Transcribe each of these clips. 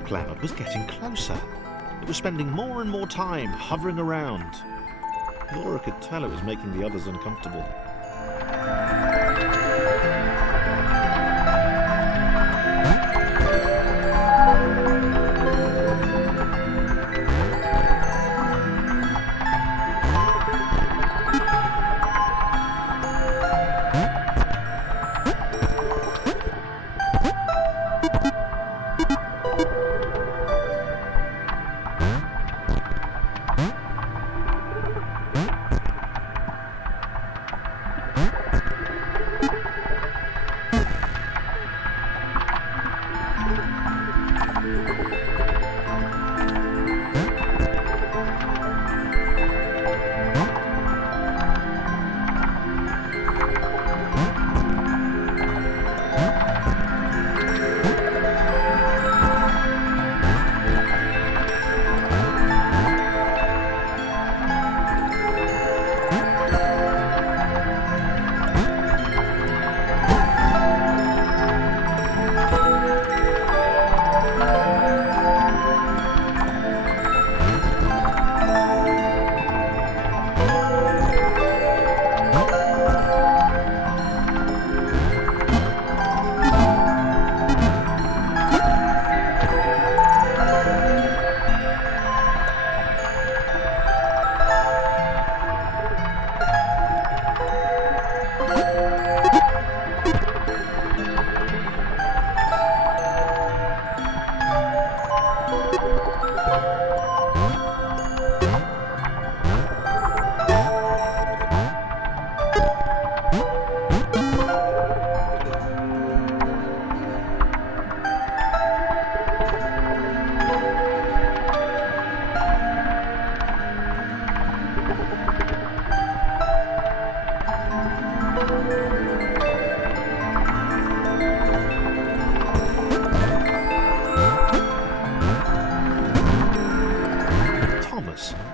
little cloud was getting closer. It was spending more and more time hovering around. Laura could tell it was making the others uncomfortable.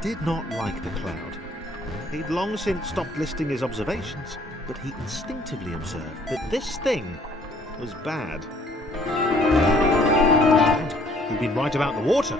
Did not like the cloud. He'd long since stopped listing his observations, but he instinctively observed that this thing was bad. And he'd been right about the water.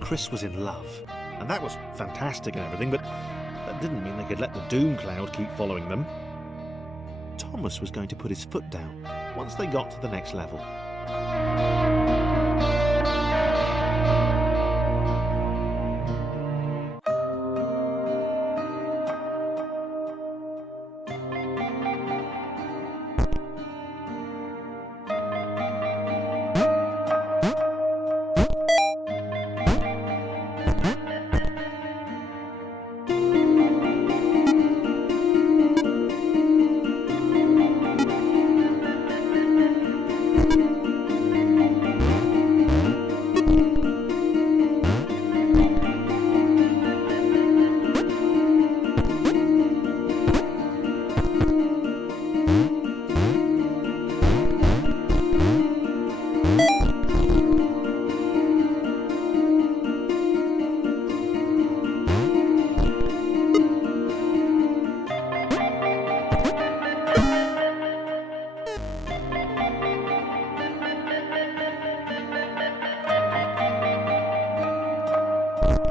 Chris was in love, and that was fantastic and everything, but that didn't mean they could let the doom cloud keep following them. Thomas was going to put his foot down once they got to the next level.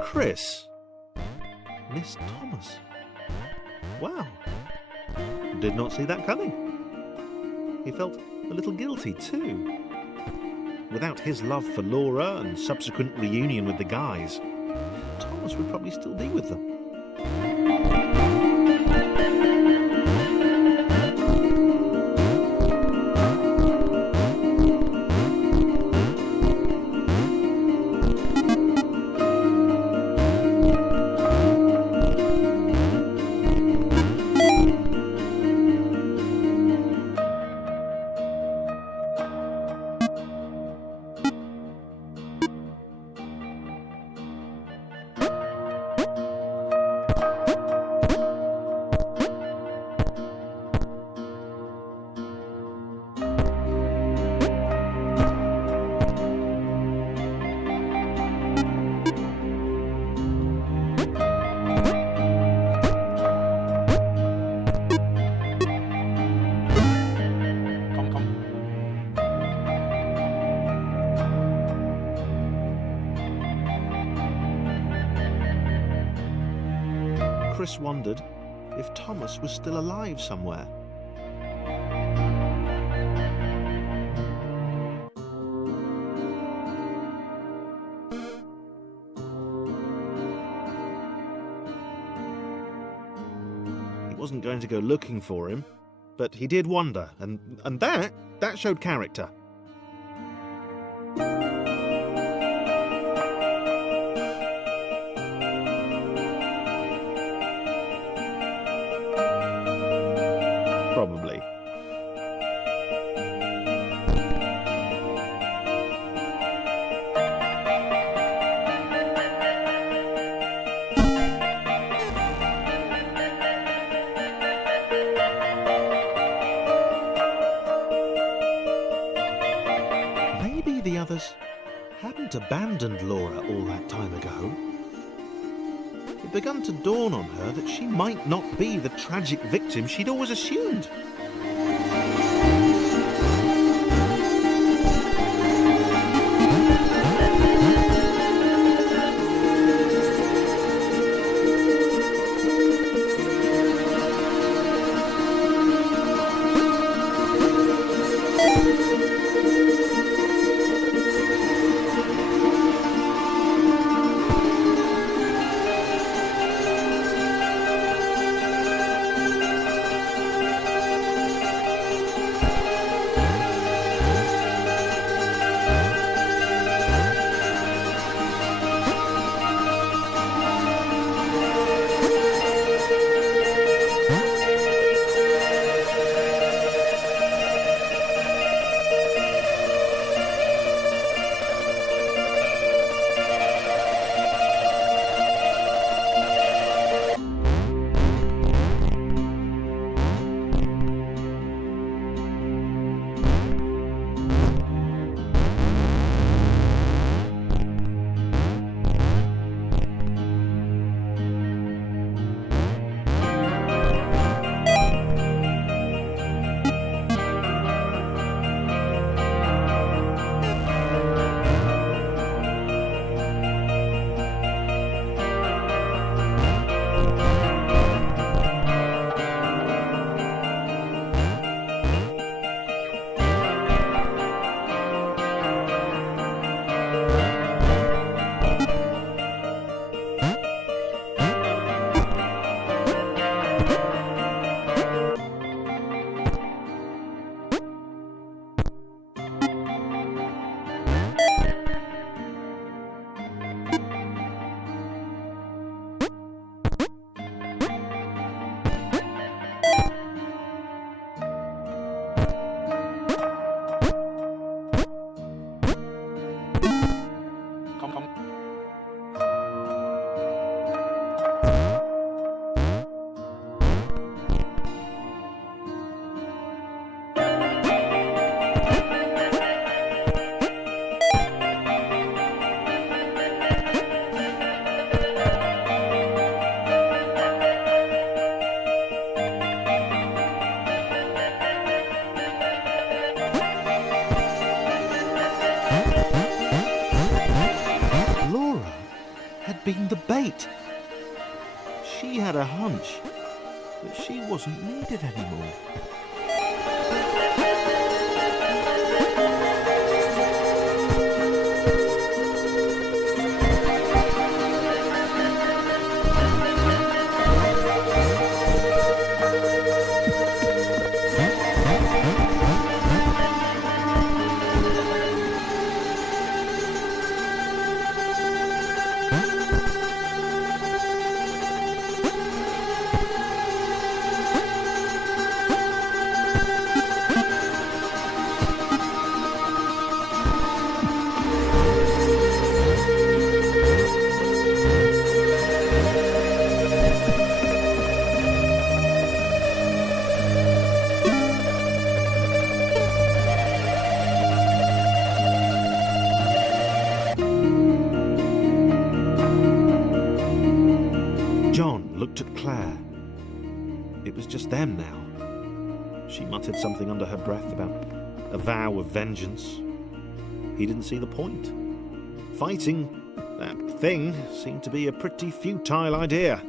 Chris missed Thomas. Wow. Did not see that coming. He felt a little guilty too. Without his love for Laura and subsequent reunion with the guys, Thomas would probably still be with them. Chris wondered if Thomas was still alive somewhere. He wasn't going to go looking for him, but he did wonder, and that showed character. Probably. kidnappers hadn't abandoned Laura all that time ago. It began to dawn on her that she might not be the tragic victim she'd always assumed. Been the bait. She had a hunch that she wasn't needed anymore. It was just them now. She muttered something under her breath about a vow of vengeance. He didn't see the point. Fighting that thing seemed to be a pretty futile idea.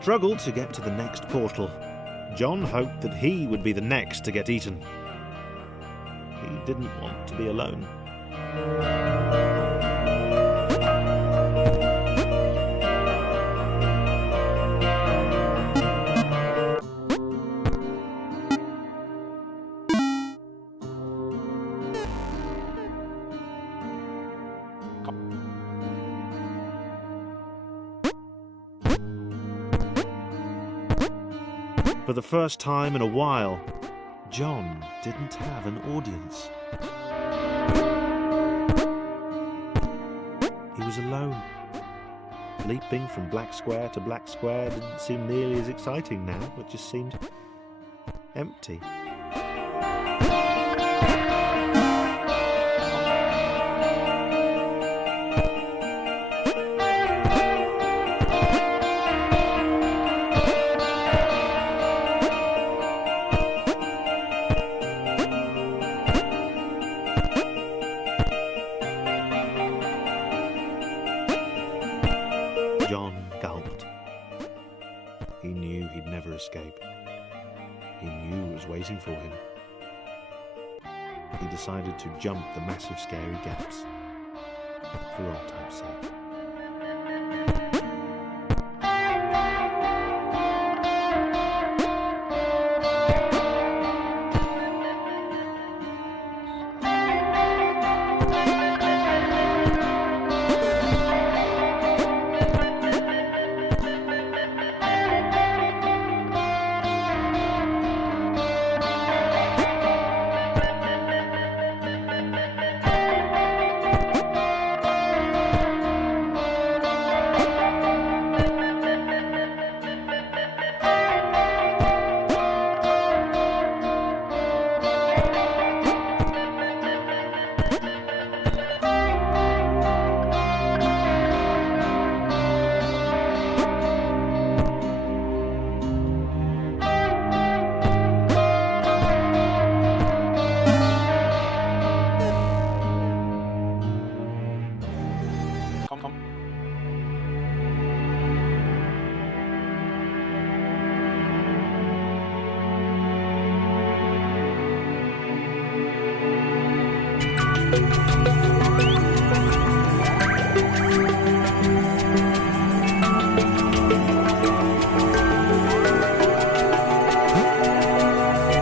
struggled to get to the next portal. John hoped that he would be the next to get eaten. He didn't want to be alone. For the first time in a while, John didn't have an audience. He was alone. Leaping from black square to black square didn't seem nearly as exciting now. It just seemed empty. John gulped. He knew he'd never escape. He knew it was waiting for him. He decided to jump the massive scary gaps, for old time's sake.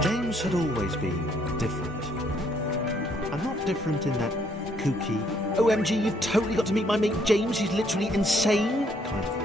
James had always been different. And not different in that kooky, OMG, you've totally got to meet my mate James, he's literally insane kind of way.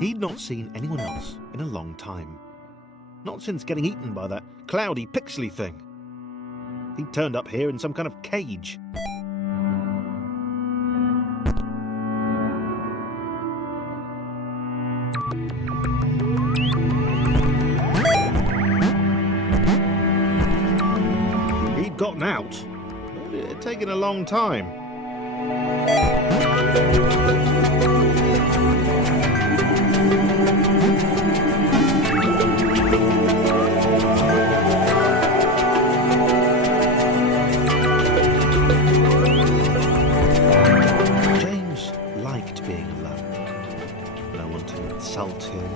He'd not seen anyone else in a long time. Not since getting eaten by that cloudy, pixely thing. He'd turned up here in some kind of cage. He'd gotten out, but it had taken a long time. James liked being alone. No one to insult him,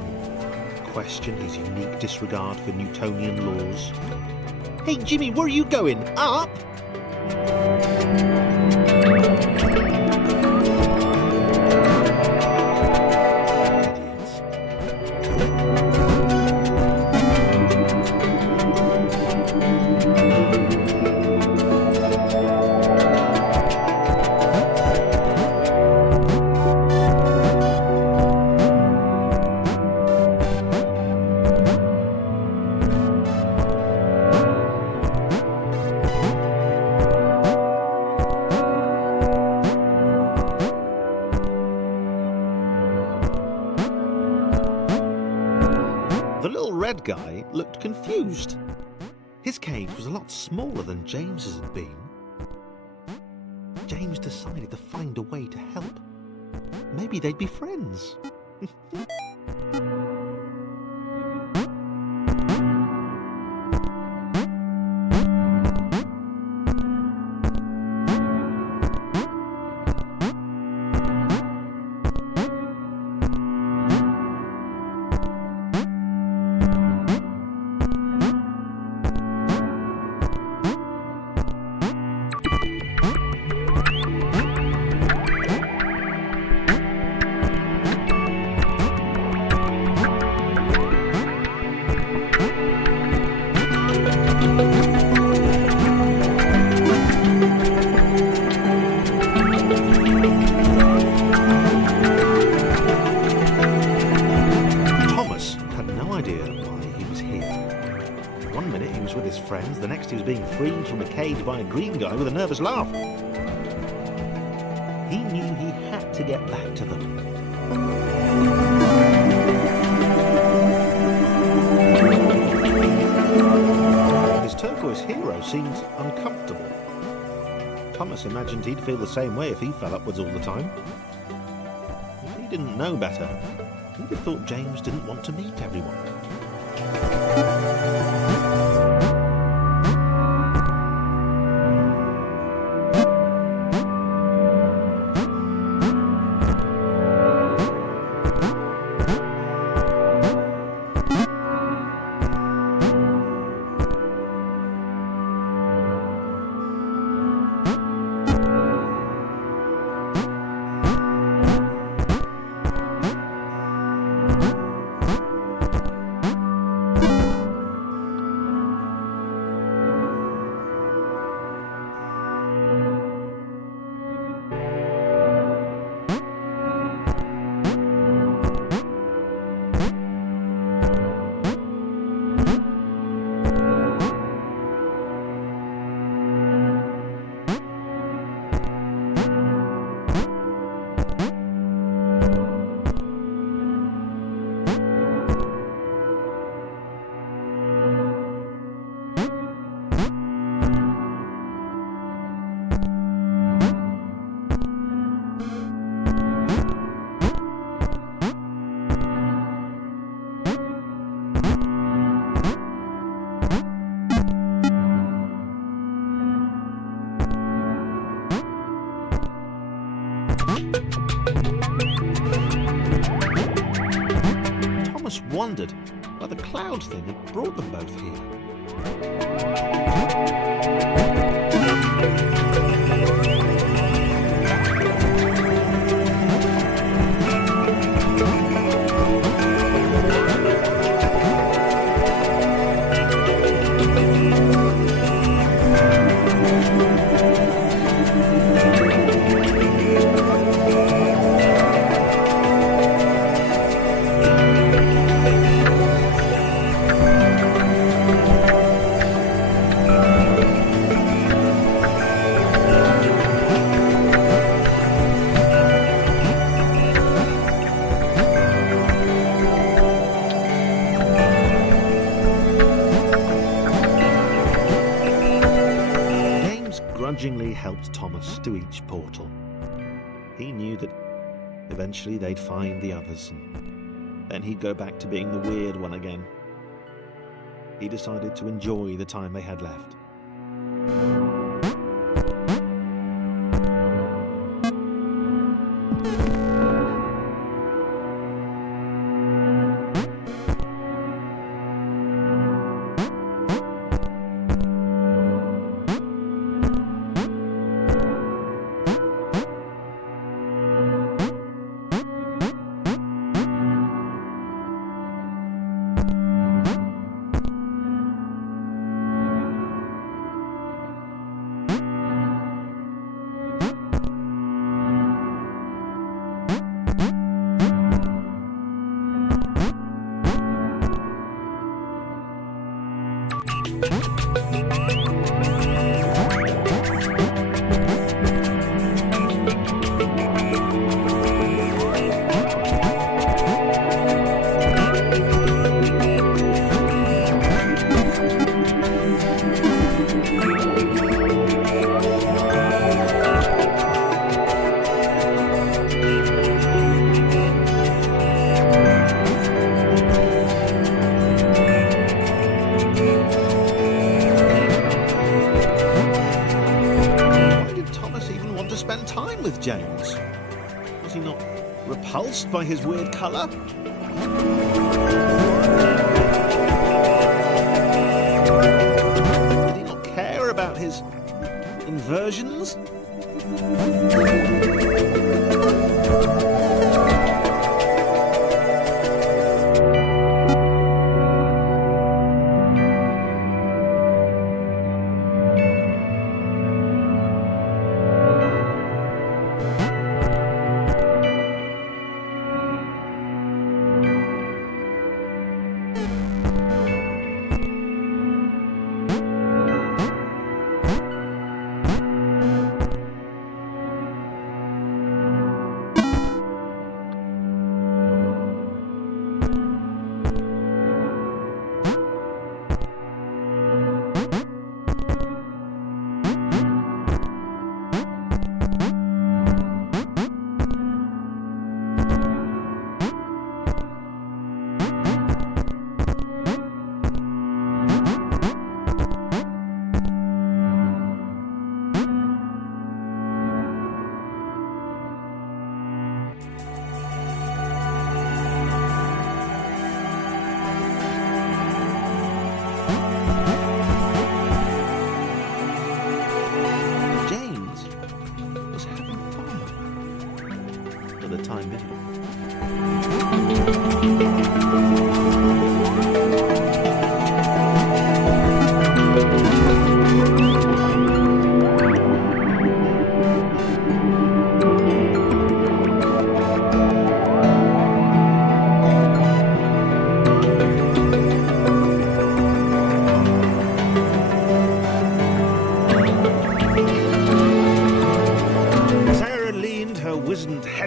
question his unique disregard for Newtonian laws. Hey Jimmy, where are you going? Up? red guy looked confused. His cage was a lot smaller than James's had been. James decided to find a way to help. Maybe they'd be friends. Friends. The next he was being freed from a cage by a green guy with a nervous laugh. He knew he had to get back to them. His turquoise hero seemed uncomfortable. Thomas imagined he'd feel the same way if he fell upwards all the time. If he didn't know better, he'd have thought James didn't want to meet everyone. Thomas wondered why the cloud thing had brought them both grudgingly helped Thomas to each portal. He knew that eventually they'd find the others, and then he'd go back to being the weird one again. He decided to enjoy the time they had left. repulsed by his weird colour? Did he not care about his inversions?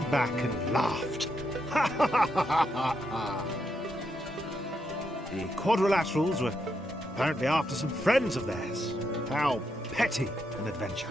Back and laughed. The quadrilaterals were apparently after some friends of theirs. How petty an adventure.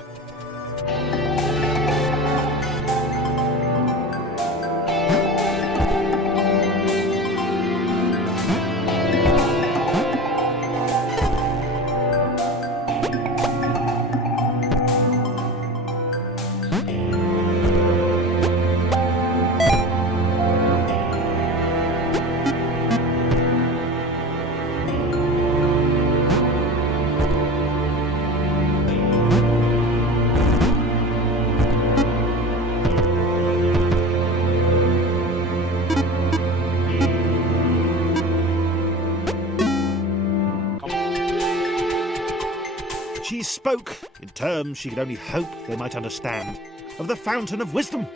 She spoke, in terms she could only hope they might understand, of the fountain of wisdom,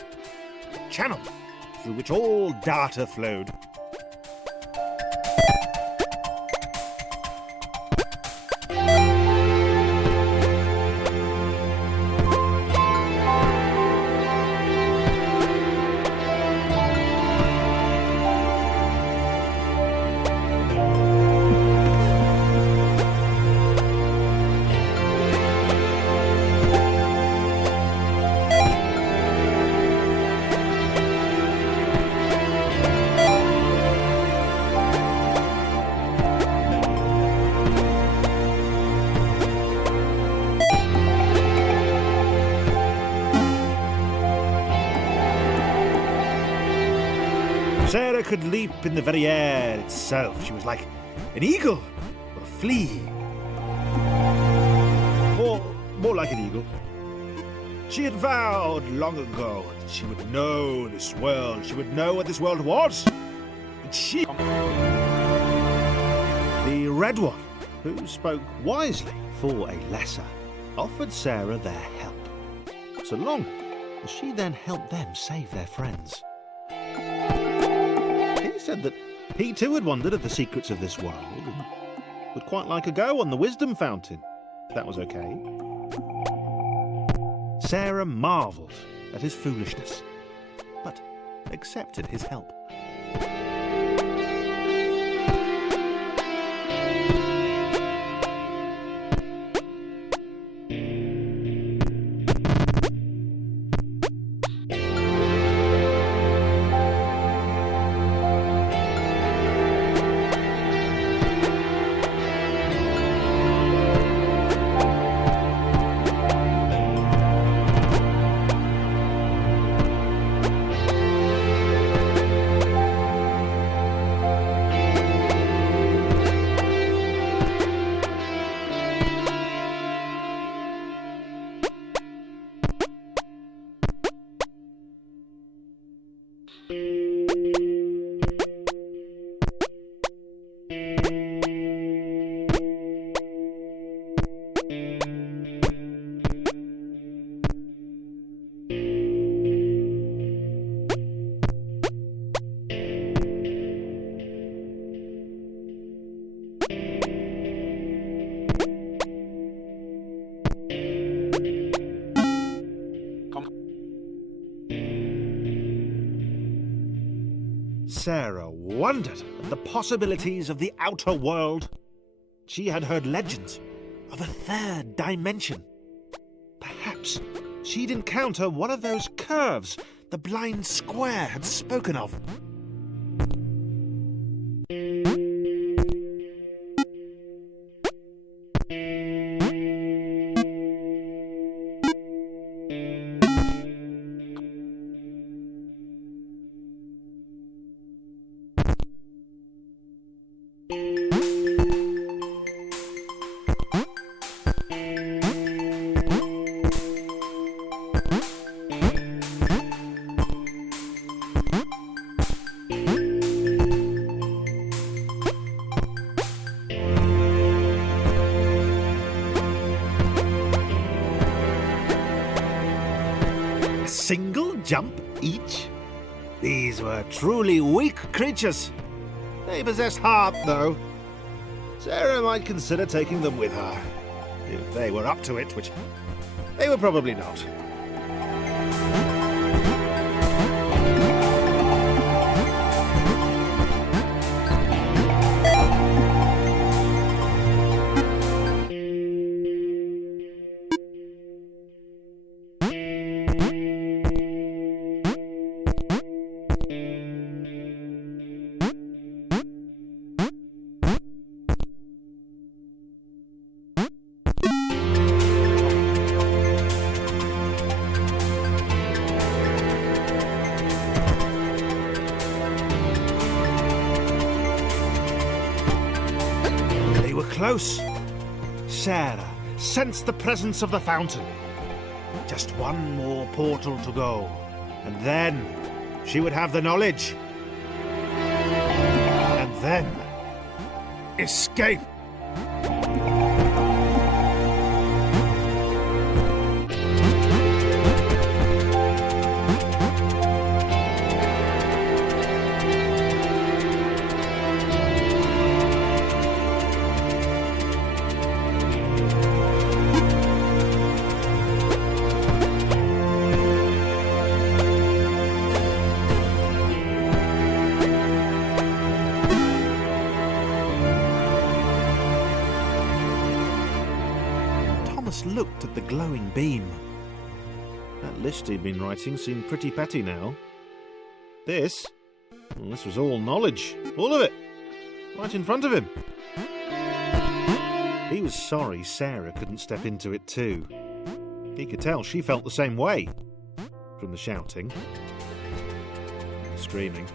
the channel through which all data flowed. Sarah could leap in the very air itself. She was like an eagle or a flea. Or more like an eagle. She had vowed long ago that she would know this world. She would know what this world was. And she... The Red One, who spoke wisely for a lesser, offered Sarah their help, so long as she then helped them save their friends. He said that he too had wondered at the secrets of this world and would quite like a go on the wisdom fountain, if that was okay. Sarah marvelled at his foolishness, but accepted his help. Sarah wondered at the possibilities of the outer world. She had heard legends of a third dimension. Perhaps she'd encounter one of those curves the blind square had spoken of. Single jump each? These were truly weak creatures. They possessed heart, though. Sarah might consider taking them with her, if they were up to it, which they were probably not. Close. Sarah sensed the presence of the fountain. Just one more portal to go, and then she would have the knowledge. And then escape. Looked at the glowing beam. That list he'd been writing seemed pretty petty now. This was all knowledge. All of it. Right in front of him. He was sorry Sarah couldn't step into it too. He could tell she felt the same way. From the shouting. And the screaming.